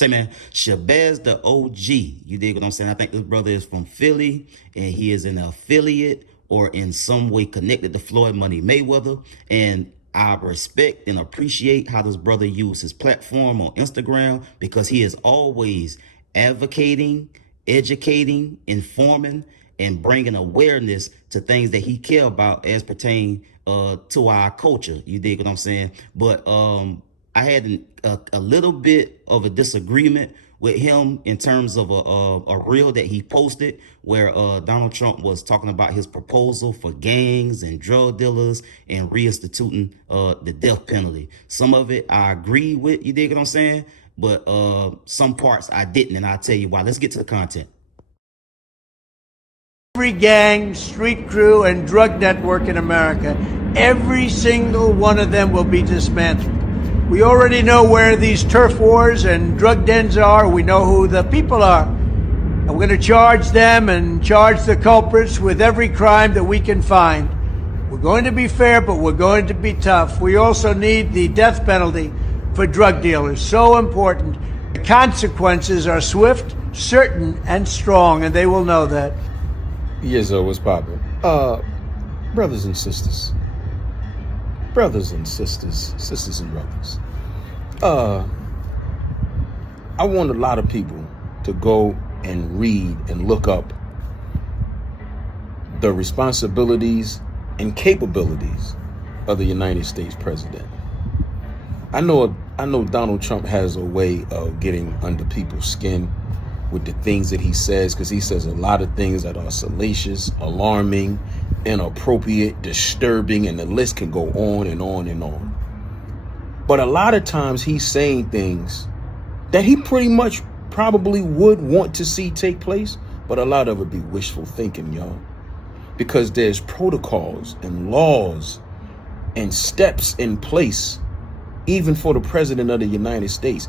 Say, man, Shabazz the OG. You dig what I'm saying? I think this brother is from Philly, and he is an affiliate or in some way connected to Floyd Money Mayweather. And I respect and appreciate how this brother uses his platform on Instagram, because he is always advocating, educating, informing, and bringing awareness to things that he care about as pertain to our culture. You dig what I'm saying? But I had a little bit of a disagreement with him in terms of a reel that he posted where Donald Trump was talking about his proposal for gangs and drug dealers and reinstituting the death penalty. Some of it I agree with, you dig what I'm saying? But some parts I didn't, and I'll tell you why. Let's get to the content. Every gang, street crew, and drug network in America, every single one of them will be dismantled. We already know where these turf wars and drug dens are. We know who the people are. And we're going to charge them and charge the culprits with every crime that we can find. We're going to be fair, but we're going to be tough. We also need the death penalty for drug dealers. So important. The consequences are swift, certain, and strong, and they will know that. Yes, what's poppin'? Brothers and sisters. Brothers and sisters. Sisters and brothers. I want a lot of people to go and read and look up the responsibilities and capabilities of the United States president. I know Donald Trump has a way of getting under people's skin with the things that he says, because he says a lot of things that are salacious, alarming, inappropriate, disturbing, and the list can go on and on and on. But a lot of times he's saying things that he pretty much probably would want to see take place, but a lot of it be wishful thinking, y'all. Because there's protocols and laws and steps in place, even for the president of the United States.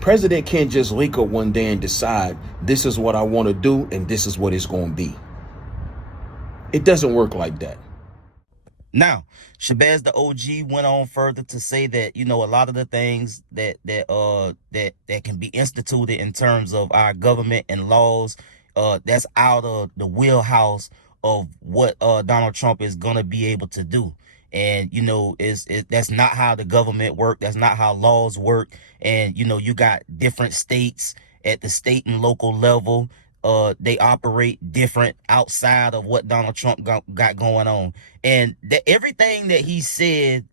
President can't just wake up one day and decide this is what I want to do and this is what it's going to be. It doesn't work like that. Now, Shabazz the OG went on further to say that, you know, a lot of the things that can be instituted in terms of our government and laws, that's out of the wheelhouse of what Donald Trump is gonna be able to do. And, you know, that's not how the government work. That's not how laws work. And, you know, you got different states at the state and local level. They operate different outside of what Donald Trump got going on. And everything that he said,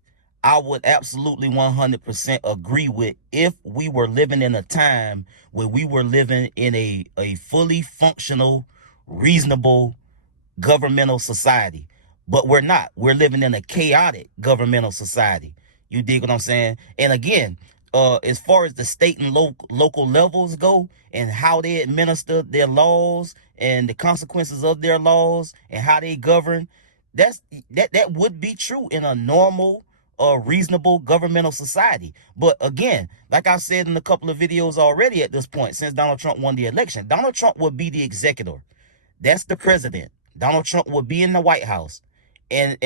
I would absolutely 100% agree with if we were living in a time where we were living in a fully functional, reasonable governmental society. But we're not. We're living in a chaotic governmental society. You dig what I'm saying? And again, as far as the state and local levels go and how they administer their laws and the consequences of their laws and how they govern, that would be true in a normal, reasonable governmental society. But again, like I said in a couple of videos already at this point, since Donald Trump won the election, Donald Trump would be the executor. That's the president. Donald Trump would be in the White House. And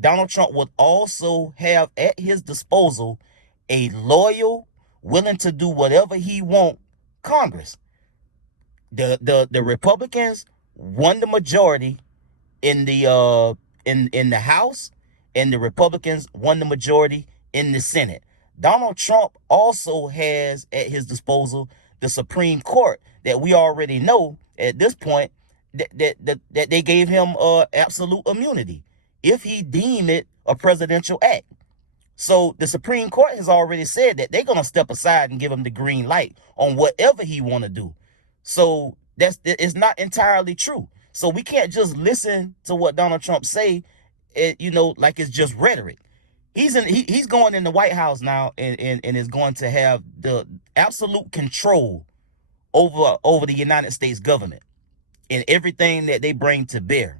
Donald Trump would also have at his disposal a loyal, willing to do whatever he want Congress. The Republicans won the majority in the in the House, and the Republicans won the majority in the Senate. Donald Trump also has at his disposal the Supreme Court that we already know at this point that they gave him absolute immunity if he deemed it a presidential act. So the Supreme Court has already said that they're going to step aside and give him the green light on whatever he want to do. So it's not entirely true. So we can't just listen to what Donald Trump say, you know, like it's just rhetoric. He's going in the White House now and is going to have the absolute control over the United States government and everything that they bring to bear.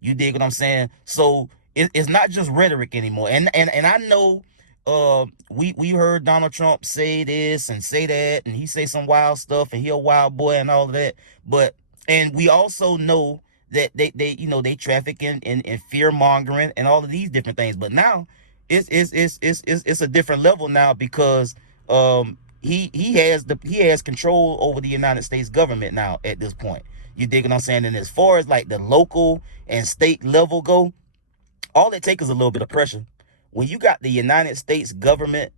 You dig what I'm saying? So it's not just rhetoric anymore. And I know we heard Donald Trump say this and say that, and he say some wild stuff, and he a wild boy and all of that. And we also know that they traffic in fear mongering and all of these different things. But now it's a different level now, because he has control over the United States government now at this point. You dig what I'm saying? And as far as like the local and state level go, all it takes is a little bit of pressure. When you got the United States government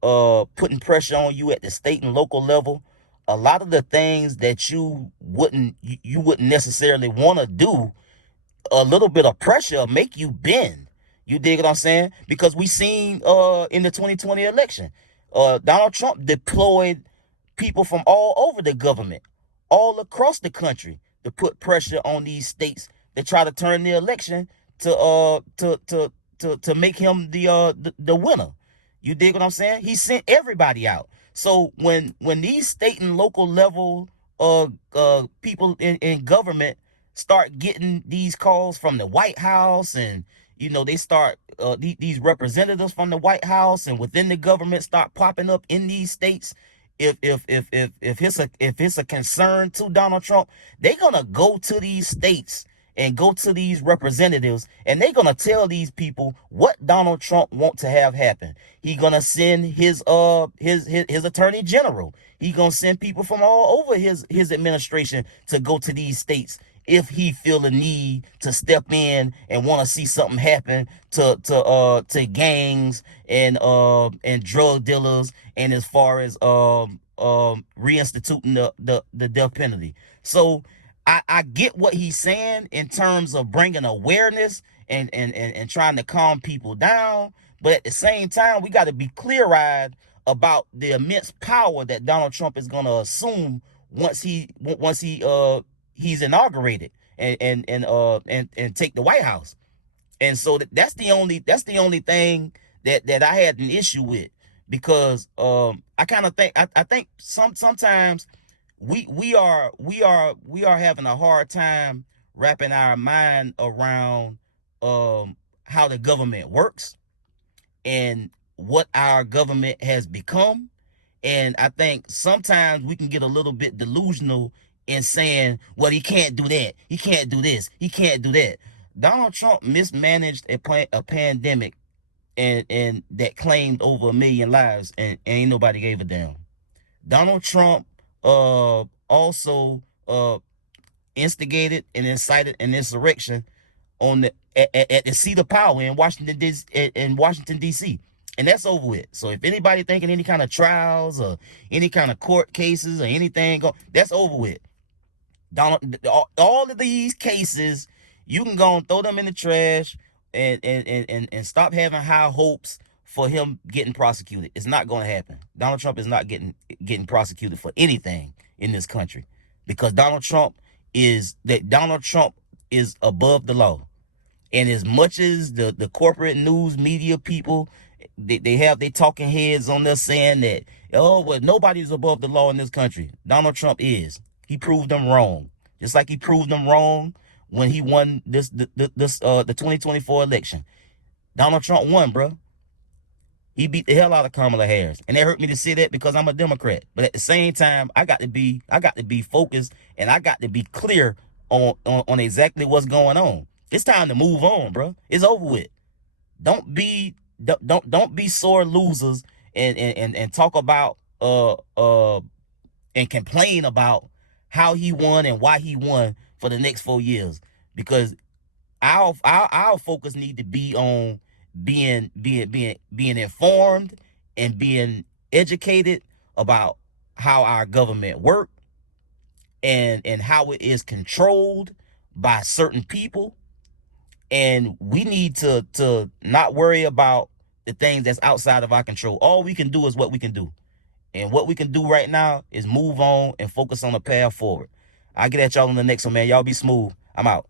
putting pressure on you at the state and local level, a lot of the things that you wouldn't necessarily want to do, a little bit of pressure make you bend. You dig what I'm saying? Because we seen in the 2020 election, Donald Trump deployed people from all over the government, all across the country, to put pressure on these states to try to turn the election to make him the winner. You dig what I'm saying? He sent everybody out. So when these state and local level people in government start getting these calls from the White House, and they start these representatives from the White House and within the government start popping up in these states, if it's a concern to Donald Trump, they're gonna go to these states and go to these representatives, and they're gonna tell these people what Donald Trump want to have happen. He gonna send his attorney general. He gonna send people from all over his administration to go to these states if he feel a need to step in and want to see something happen to gangs and drug dealers, and as far as reinstituting the death penalty. So I get what he's saying in terms of bringing awareness and trying to calm people down, but at the same time, we got to be clear-eyed about the immense power that Donald Trump is going to assume once he's inaugurated and take the White House. And so that's the only thing that I had an issue with, because I kind of think I think sometimes we are having a hard time wrapping our mind around how the government works and what our government has become. And I think sometimes we can get a little bit delusional in saying, well, he can't do that, he can't do this, he can't do that. Donald Trump mismanaged a pandemic and that claimed over 1 million lives, and ain't nobody gave a damn. Donald Trump also instigated and incited an insurrection on at the seat of power in Washington D.C., and that's over with. So if anybody thinking any kind of trials or any kind of court cases or anything, that's over with. All of these cases, you can go and throw them in the trash and stop having high hopes for him getting prosecuted. It's not going to happen. Donald Trump is not getting prosecuted for anything in this country, because Donald Trump is above the law. And as much as the corporate news media people, they have their talking heads on there saying that, well, nobody's above the law in this country. Donald Trump is. He proved them wrong. Just like he proved them wrong when he won the 2024 election. Donald Trump won, bro. He beat the hell out of Kamala Harris. And it hurt me to say that because I'm a Democrat. But at the same time, I got to be focused, and I got to be clear on exactly what's going on. It's time to move on, bro. It's over with. Don't be sore losers and talk about and complain about how he won and why he won for the next 4 years, because our focus need to be on being informed and being educated about how our government work and how it is controlled by certain people. And we need to not worry about the things that's outside of our control. All we can do is what we can do. And what we can do right now is move on and focus on the path forward. I'll get at y'all on the next one, man. Y'all be smooth. I'm out.